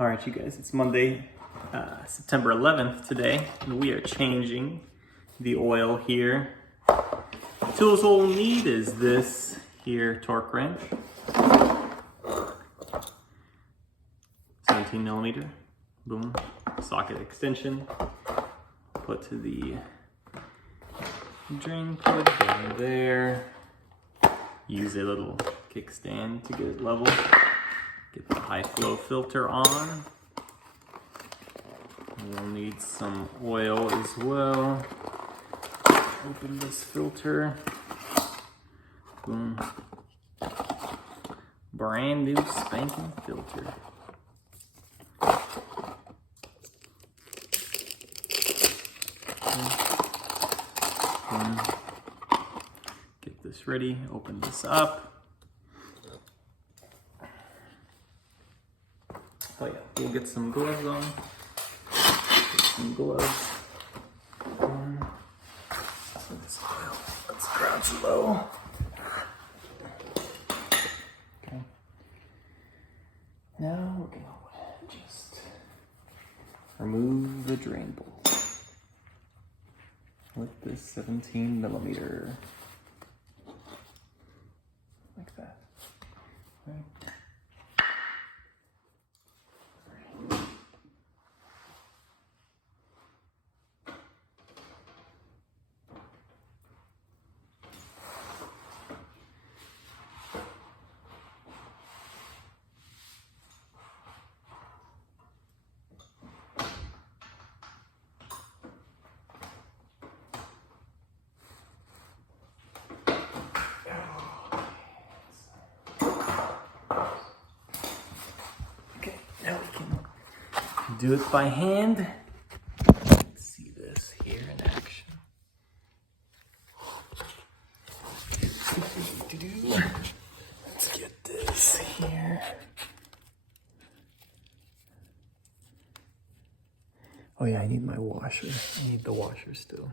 All right, you guys, it's Monday, September 11th today, and we are changing the oil here. The tools we'll need is this here torque wrench, 17 millimeter, boom, socket extension, put to the drain plug down there, use a little kickstand to get it level. Get the high flow filter on. We'll need some oil as well. Open this filter. Boom. Brand new spanking filter. Boom. Get this ready. Open this up. Oh yeah, we'll get some gloves on. Get some gloves. This oil. Let's crouch low. Okay. Now we're gonna just remove the drain bolt with this 17 millimeter, like that. Okay. Now we can do it by hand. Let's see this here in action. Let's get this here. Oh yeah, I need my washer. I need the washer still.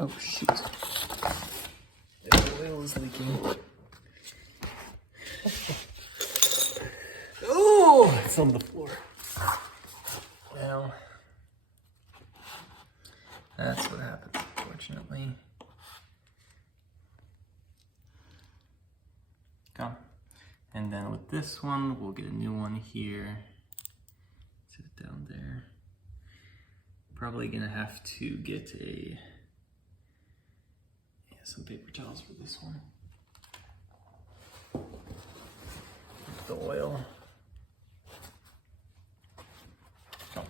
Oh shoot. The oil is leaking. Oh, it's on the floor. Well, that's what happened, unfortunately. Come. And then with this one, we'll get a new one here. Sit it down there. Probably gonna have to get some paper towels for this one. The oil. Oh.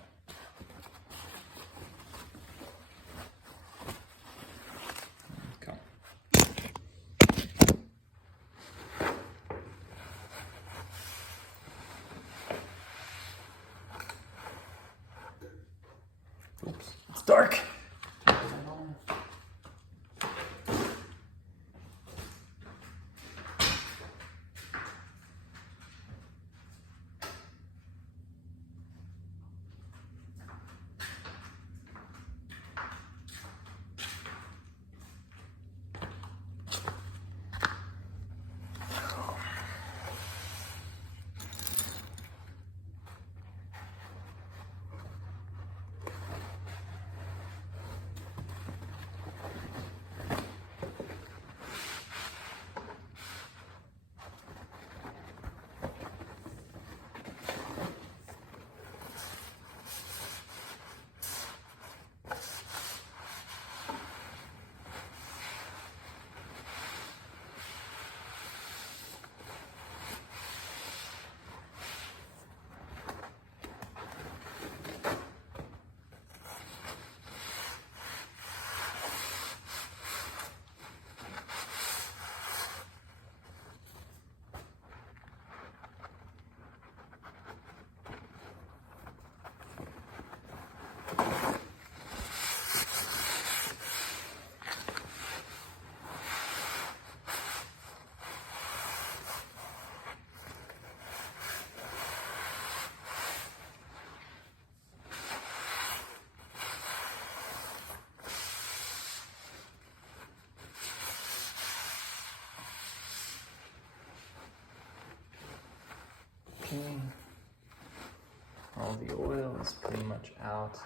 Okay. Oops, it's dark. out.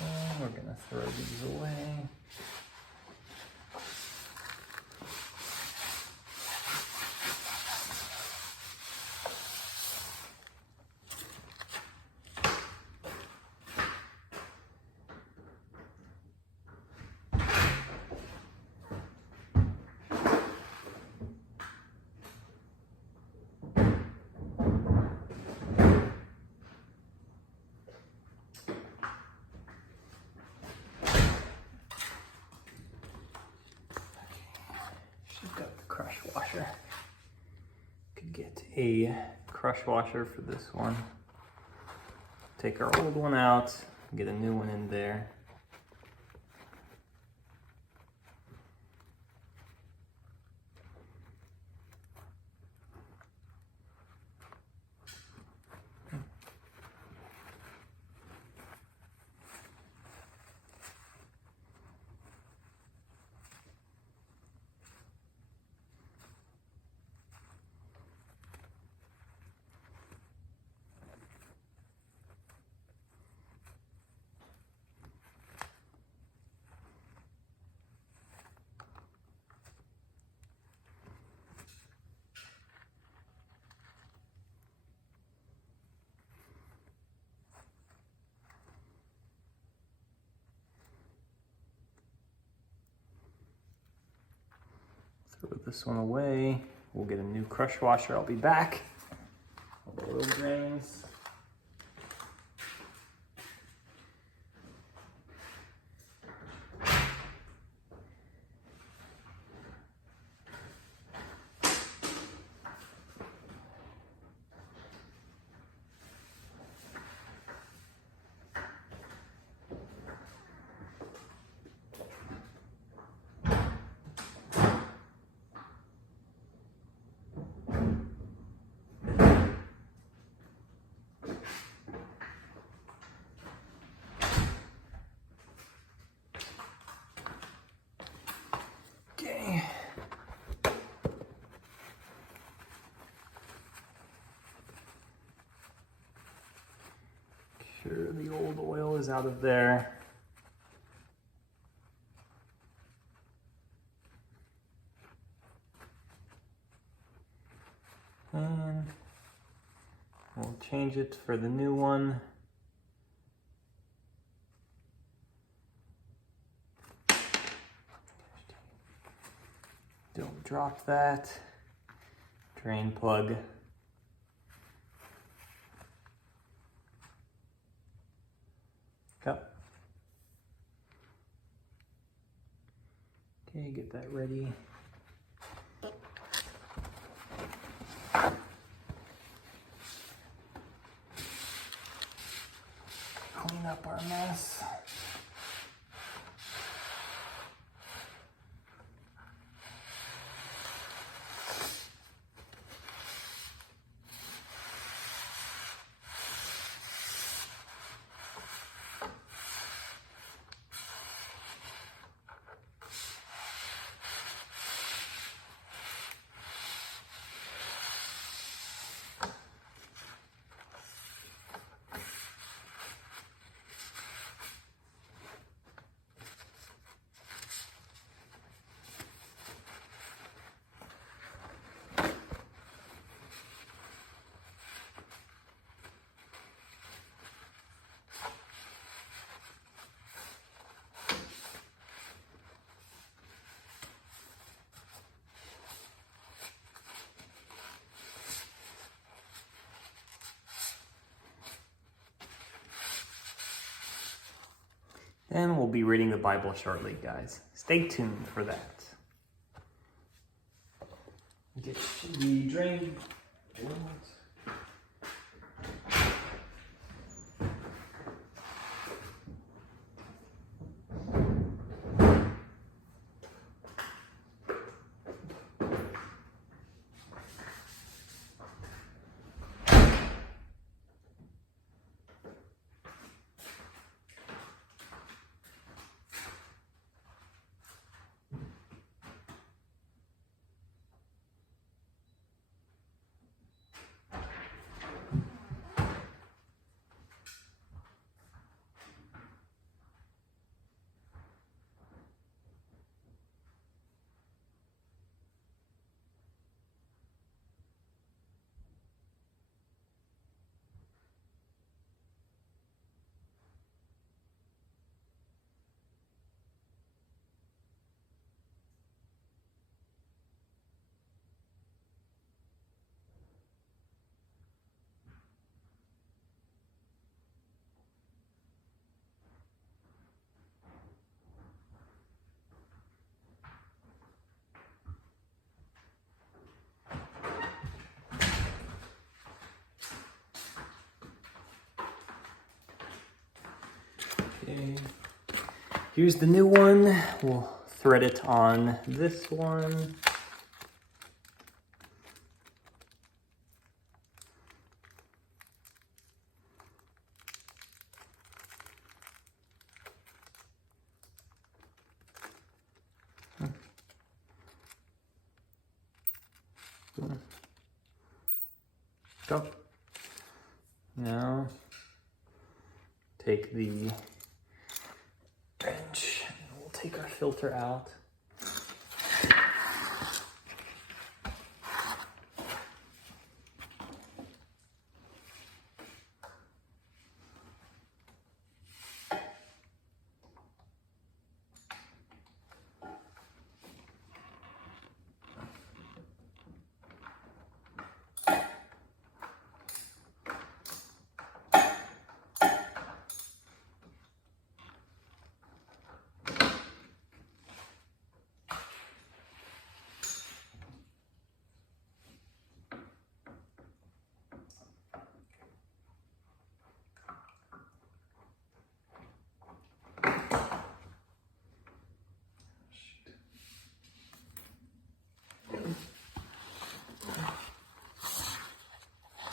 And we're gonna throw these away. Crush washer. Could get a crush washer for this one. Take our old one out, get a new one in there. Throw this one away. We'll get a new crush washer. I'll be back. Oil drains. Okay. Sure, the old oil is out of there. And we'll change it for the new one. Don't drop that. Drain plug. Cup. Okay, get that ready. Clean up our mess. And we'll be reading the Bible shortly, guys. Stay tuned for that. Get the drain. Okay. Here's the new one. We'll thread it on this one. Go. Now take the wrench and we'll take our filter out.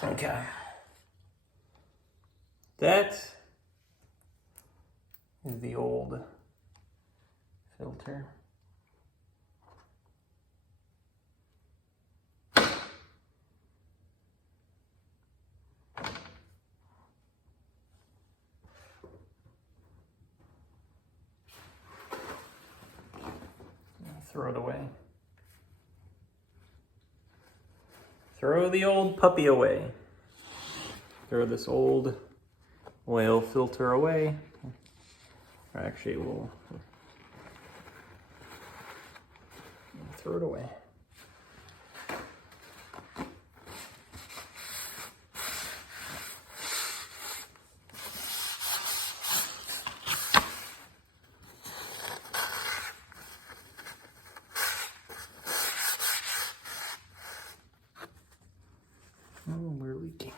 Okay. That is the old filter. Throw it away. Throw the old puppy away. Throw this old oil filter away. Or actually, we'll throw it away. Oh, we're leaking.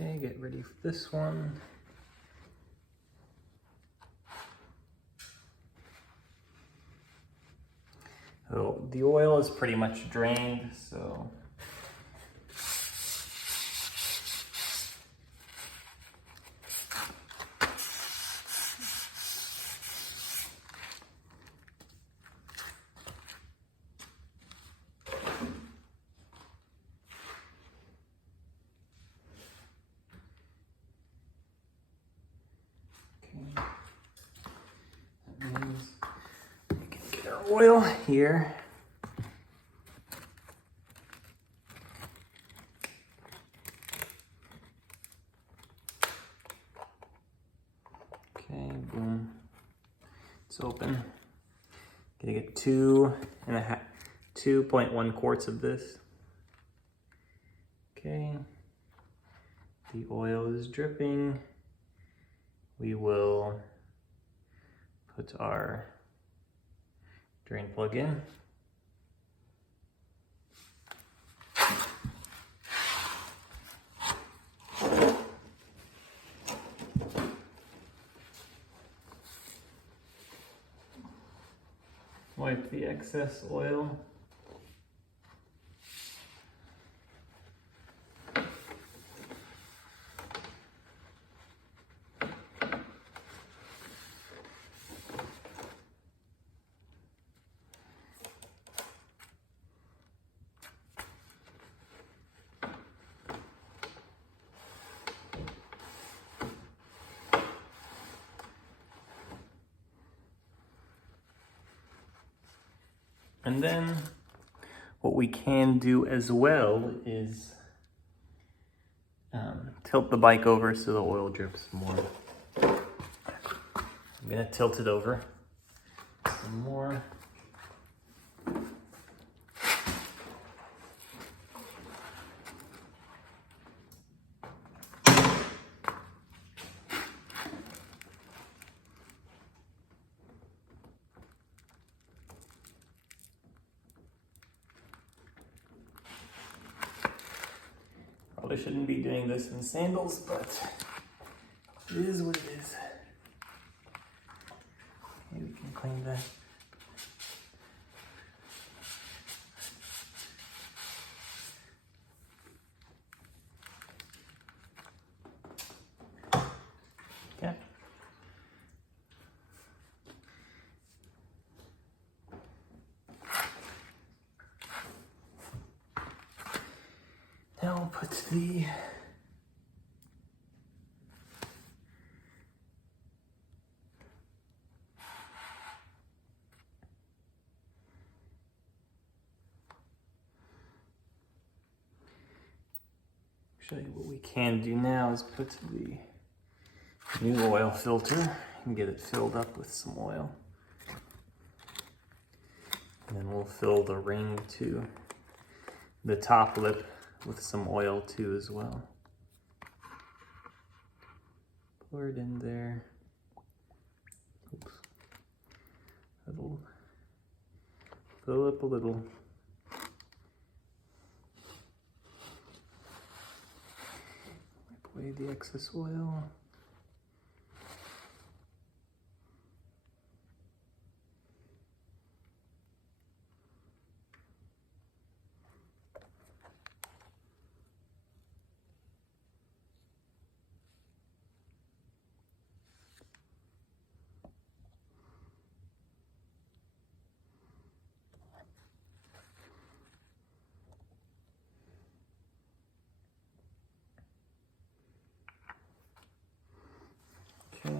Okay, get ready for this one. Oh, the oil is pretty much drained, so we can get our oil here. Okay, boom. It's open. Gonna get 2.1 quarts of this. Okay. The oil is dripping. We will put our drain plug in. Wipe the excess oil. And then what we can do as well is tilt the bike over so the oil drips more. I'm gonna tilt it over some more. Probably shouldn't be doing this in sandals, but it is what it is. Maybe we can clean that. Okay. Now we'll put the show you what we can do now is put the new oil filter and get it filled up with some oil. And then we'll fill the ring to the top lip with some oil too as well. Pour it in there. Oops. That'll fill up a little. Wipe away the excess oil. Okay.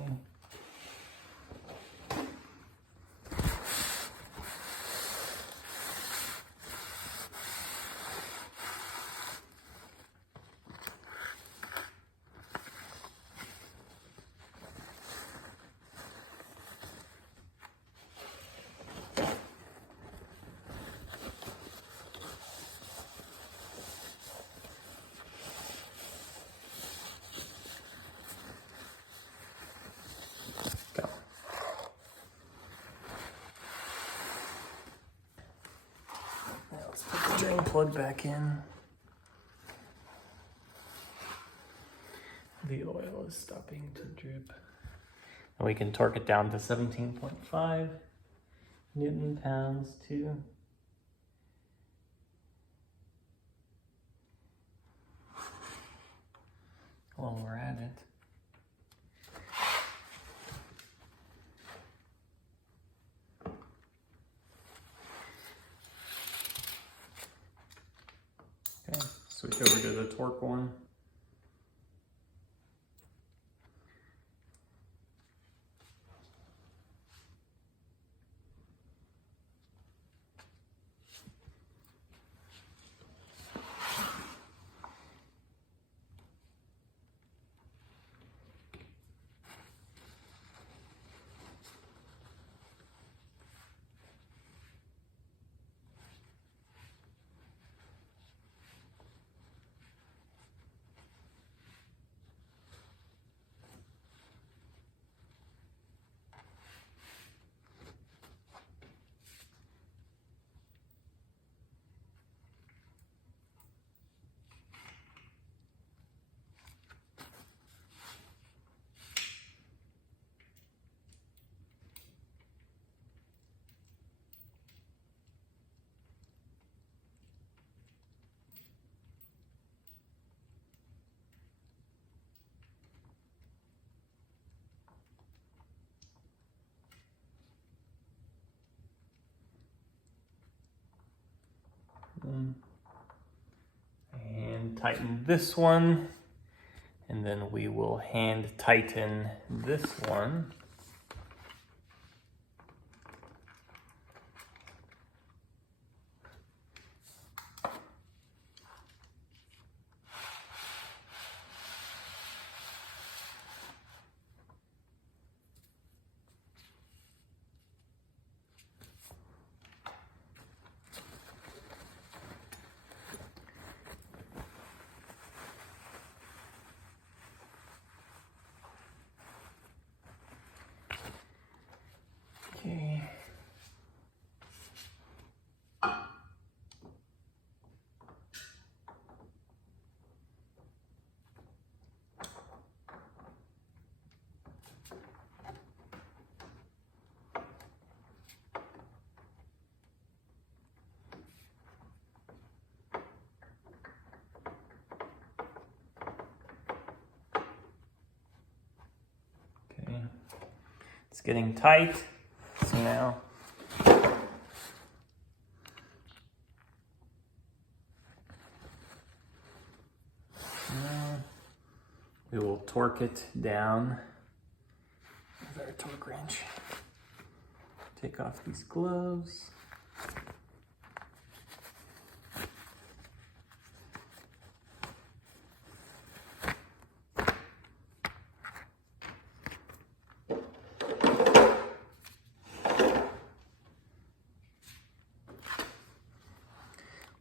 Go. Now let's put the drain plug back in. The oil is stopping to drip. And we can torque it down to 17.5 Newton pounds too. While we're at it. Okay, switch over to the torque one. And tighten this one, and then we will hand tighten this one. It's getting tight, so now we will torque it down with our torque wrench. Take off these gloves.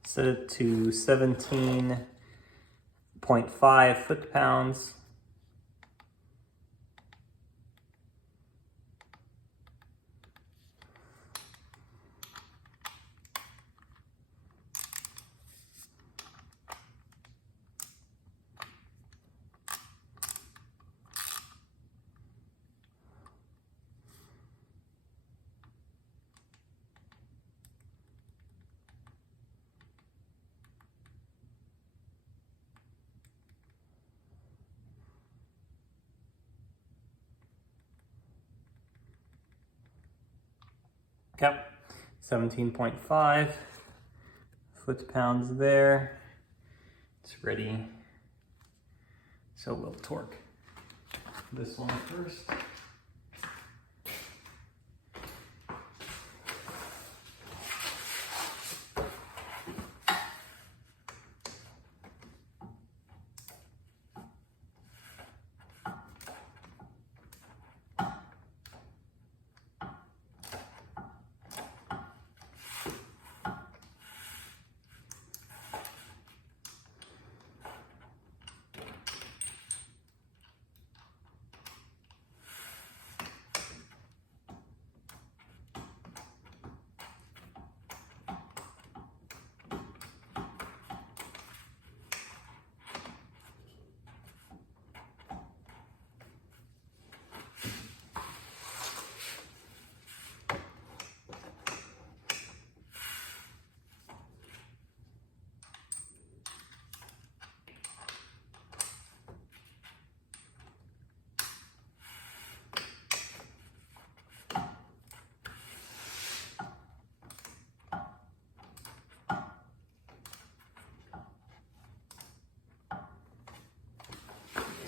Set it to 17.5 foot-pounds. Yep, 17.5 foot-pounds there. It's ready. So we'll torque this one first.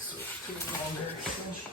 Switch to a longer extension.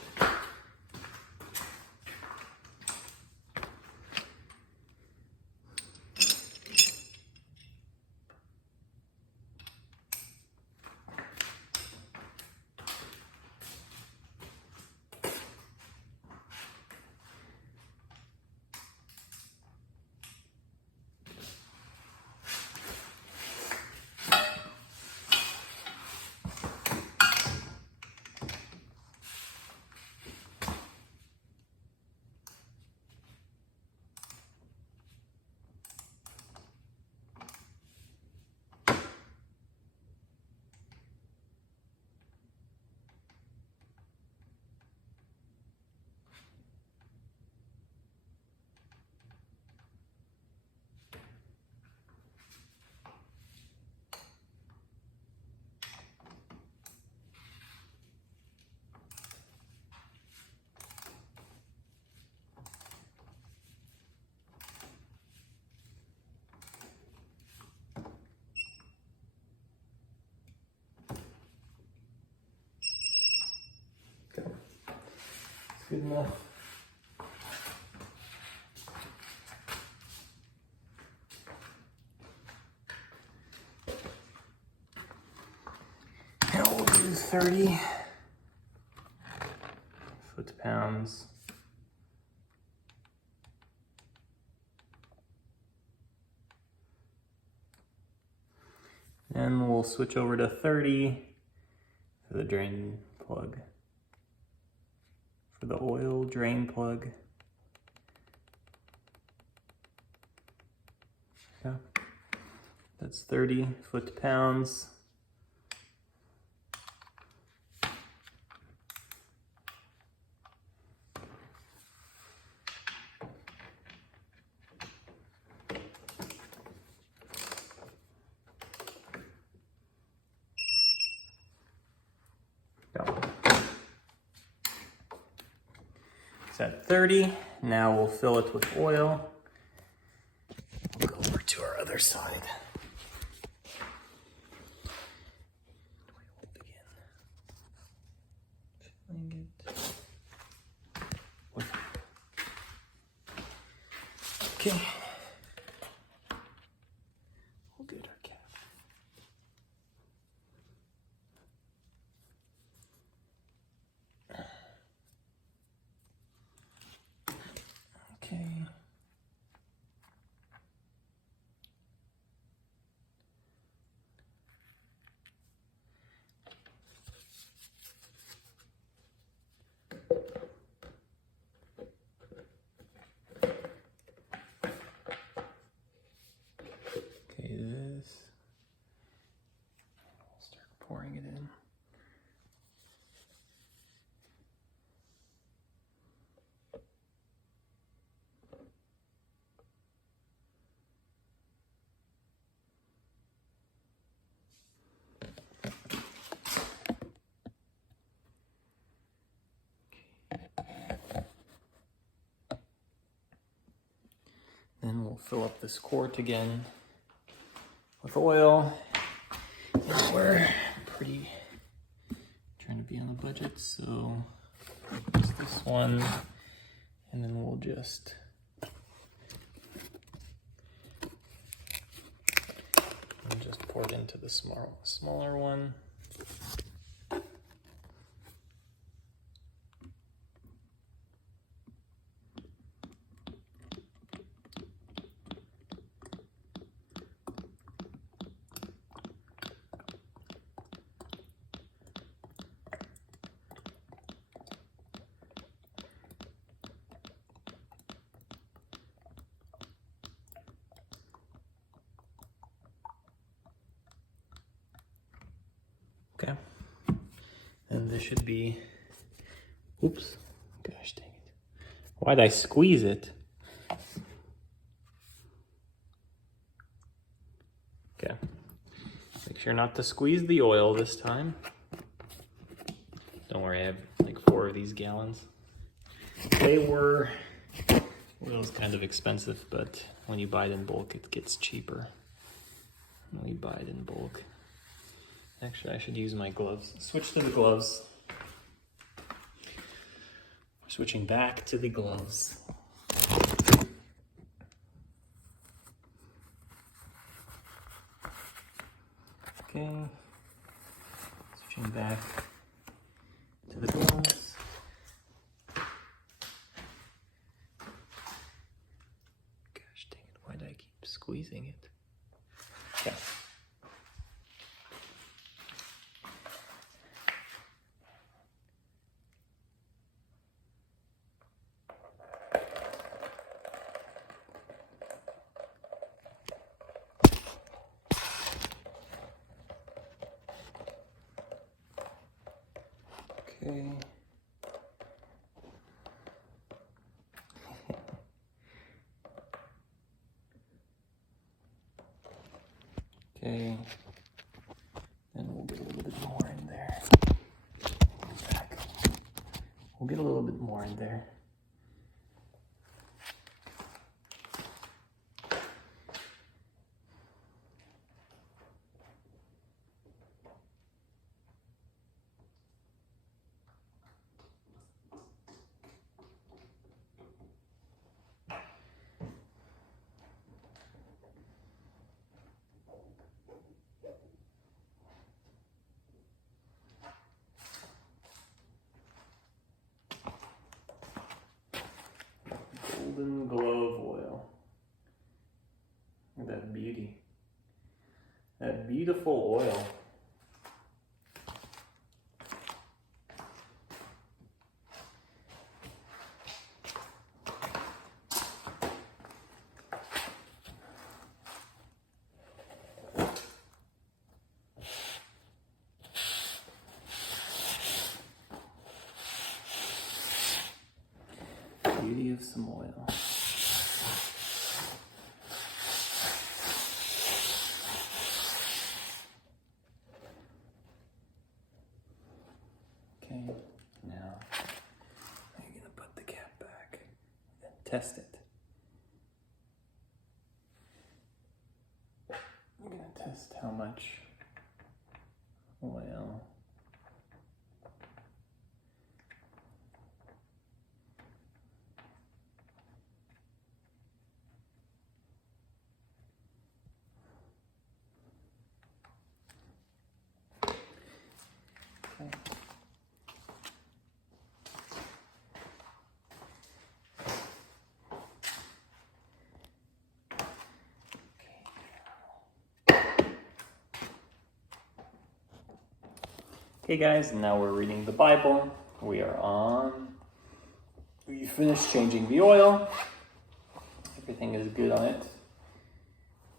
Good enough. Now we'll do 30 foot-pounds. And we'll switch over to 30 for the drain plug. For the oil drain plug. Yeah, that's 30 foot-pounds. It's at 30. Now we'll fill it with oil. We'll go over to our other side. We'll begin filling it. Okay. We'll get our cap. Okay. Okay, this. I'll start pouring it in. Then we'll fill up this quart again with oil. And we're pretty trying to be on a budget, so just this one, and then we'll just pour it into the smaller one. Okay, and this should be, oops, gosh dang it. Why'd I squeeze it? Okay, make sure not to squeeze the oil this time. Don't worry, I have like 4 of these gallons. Oil's kind of expensive, but when you buy it in bulk, it gets cheaper. When we buy it in bulk. Actually, I should use my gloves. Switch to the gloves. We're switching back to the gloves. Okay. Switching back to the gloves. Gosh dang it, why did I keep squeezing it? Okay. Okay. Okay. Then we'll get a little bit more in there. Back. We'll get a little bit more in there. Golden Glove oil. Look at that beauty. That beautiful oil. Beauty of some oil. Okay, now I'm gonna put the cap back. test it. I'm going to test how much oil. Okay guys, now we're reading the Bible. We finished changing the oil. Everything is good on it.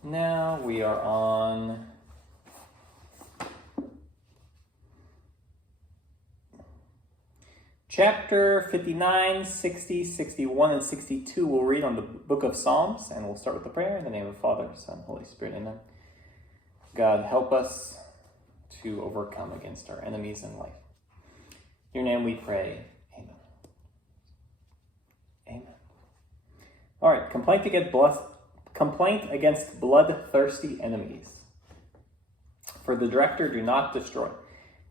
Now we are on chapter 59, 60, 61, and 62. We'll read on the book of Psalms, and we'll start with the prayer. In the name of Father, Son, Holy Spirit, amen. God, help us to overcome against our enemies in life. In your name we pray. Amen. Amen. All right, complaint against bloodthirsty enemies. For the director, do not destroy.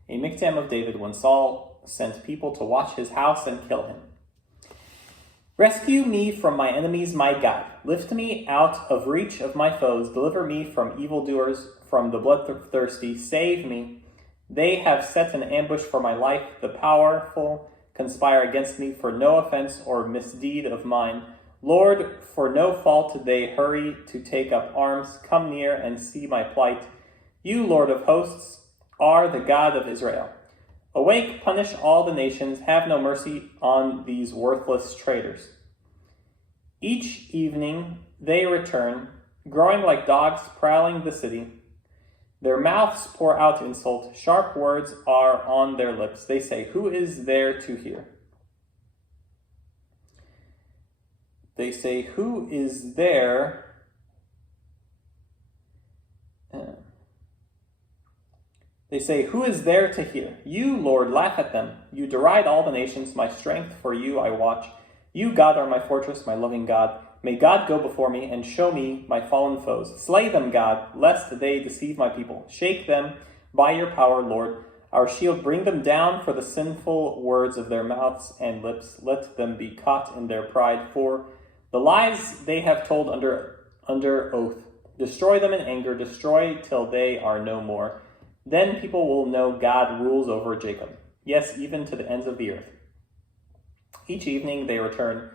A miktam of David when Saul sent people to watch his house and kill him. Rescue me from my enemies, my God. Lift me out of reach of my foes. Deliver me from evildoers, from the bloodthirsty. Save me. They have set an ambush for my life. The powerful conspire against me for no offense or misdeed of mine. Lord, for no fault they hurry to take up arms. Come near and see my plight. You, Lord of hosts, are the God of Israel. Awake, punish all the nations. Have no mercy on these worthless traitors. Each evening they return, growing like dogs prowling the city. Their mouths pour out insult. Sharp words are on their lips. They say, who is there to hear? They say, who is there? They say, who is there to hear? You, Lord, laugh at them. You deride all the nations. My strength, for you I watch. You, God, are my fortress, my loving God. May God go before me and show me my fallen foes. Slay them, God, lest they deceive my people. Shake them by your power, Lord. Our shield, bring them down for the sinful words of their mouths and lips. Let them be caught in their pride, for the lies they have told under oath. Destroy them in anger. Destroy till they are no more. Then people will know God rules over Jacob. Yes, even to the ends of the earth. Each evening they return,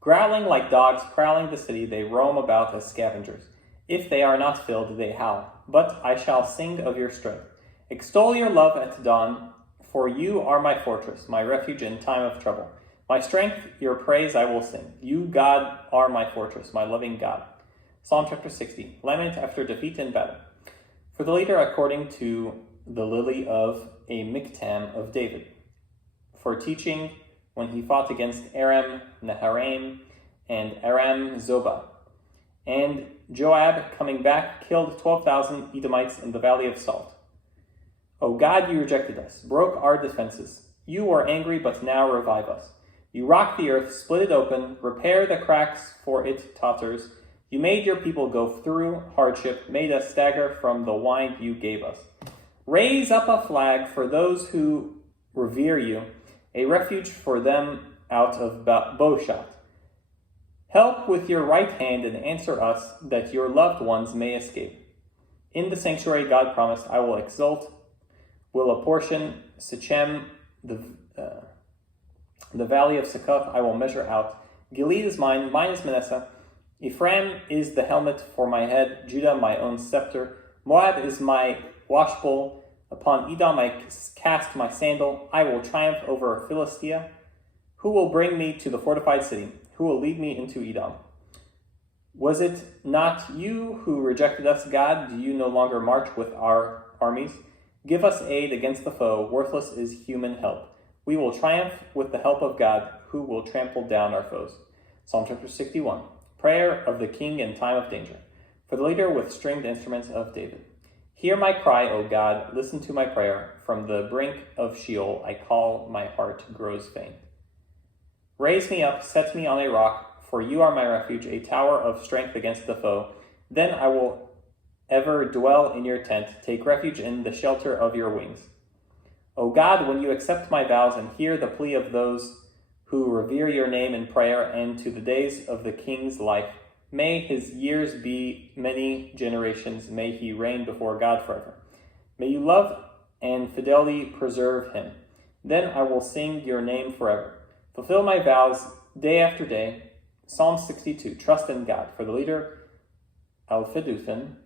growling like dogs, prowling the city. They roam about as scavengers. If they are not filled, they howl. But I shall sing of your strength. Extol your love at dawn, for you are my fortress, my refuge in time of trouble. My strength, your praise I will sing. You, God, are my fortress, my loving God. Psalm chapter 60. Lament after defeat in battle. For the leader according to the lily of a miktam of David. For teaching when he fought against Aram Naharaim and Aram Zobah. And Joab, coming back, killed 12,000 Edomites in the valley of Salt. O God, you rejected us, broke our defenses. You were angry, but now revive us. You rock the earth, split it open, repair the cracks, for it totters. You made your people go through hardship, made us stagger from the wine you gave us. Raise up a flag for those who revere you, a refuge for them out of bowshot. Help with your right hand and answer us, that your loved ones may escape. In the sanctuary God promised, I will exult, will apportion Sichem, the valley of Succoth I will measure out. Gilead is mine, mine is Manasseh. Ephraim is the helmet for my head, Judah my own scepter. Moab is my washbowl. Upon Edom I cast my sandal. I will triumph over Philistia. Who will bring me to the fortified city? Who will lead me into Edom? Was it not you who rejected us, God? Do you no longer march with our armies? Give us aid against the foe. Worthless is human help. We will triumph with the help of God, who will trample down our foes. Psalm chapter 61. Prayer of the king in time of danger. For the leader with stringed instruments of David. Hear my cry, O God. Listen to my prayer. From the brink of Sheol I call, my heart grows faint. Raise me up, set me on a rock, for you are my refuge, a tower of strength against the foe. Then I will ever dwell in your tent, take refuge in the shelter of your wings. O God, when you accept my vows and hear the plea of those who revere your name in prayer, and to the days of the king's life, may his years be many generations, may he reign before God forever. May you love and fidelity preserve him. Then I will sing your name forever. Fulfill my vows day after day. Psalm 62, trust in God. For the leader, Al-Fiduthan,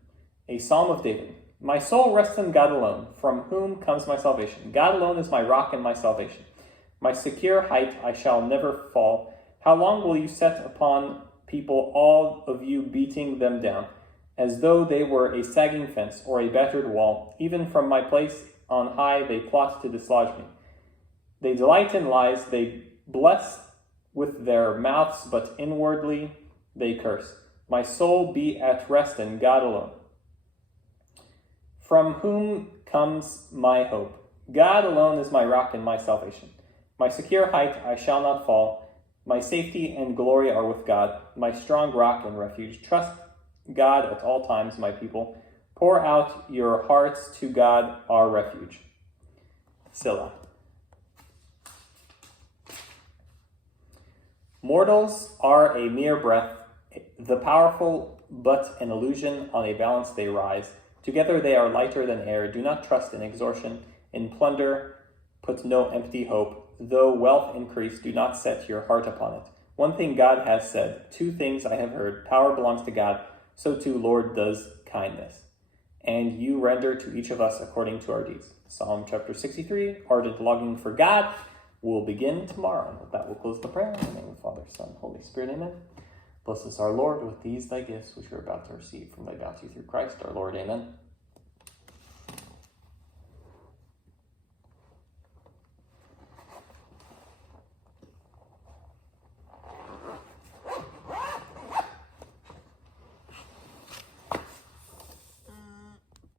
a psalm of David. My soul rests in God alone, from whom comes my salvation. God alone is my rock and my salvation. My secure height, I shall never fall. How long will you set upon people, all of you beating them down, as though they were a sagging fence or a battered wall? Even from my place on high they plot to dislodge me. They delight in lies, they bless with their mouths, but inwardly they curse. My soul be at rest in God alone, from whom comes my hope. God alone is my rock and my salvation. My secure height, I shall not fall. My safety and glory are with God, my strong rock and refuge. Trust God at all times, my people. Pour out your hearts to God, our refuge. Selah. Mortals are a mere breath, the powerful but an illusion. On a balance they rise. Together they are lighter than air. Do not trust in extortion. In plunder, put no empty hope. Though wealth increase, do not set your heart upon it. One thing God has said, two things I have heard. Power belongs to God, so too Lord does kindness. And you render to each of us according to our deeds. Psalm chapter 63, ardent longing for God, will begin tomorrow. And with that, we'll close the prayer. In the name of the Father, Son, Holy Spirit, amen. Bless us, our Lord, with these thy gifts, which we are about to receive from thy bounty through Christ our Lord, amen.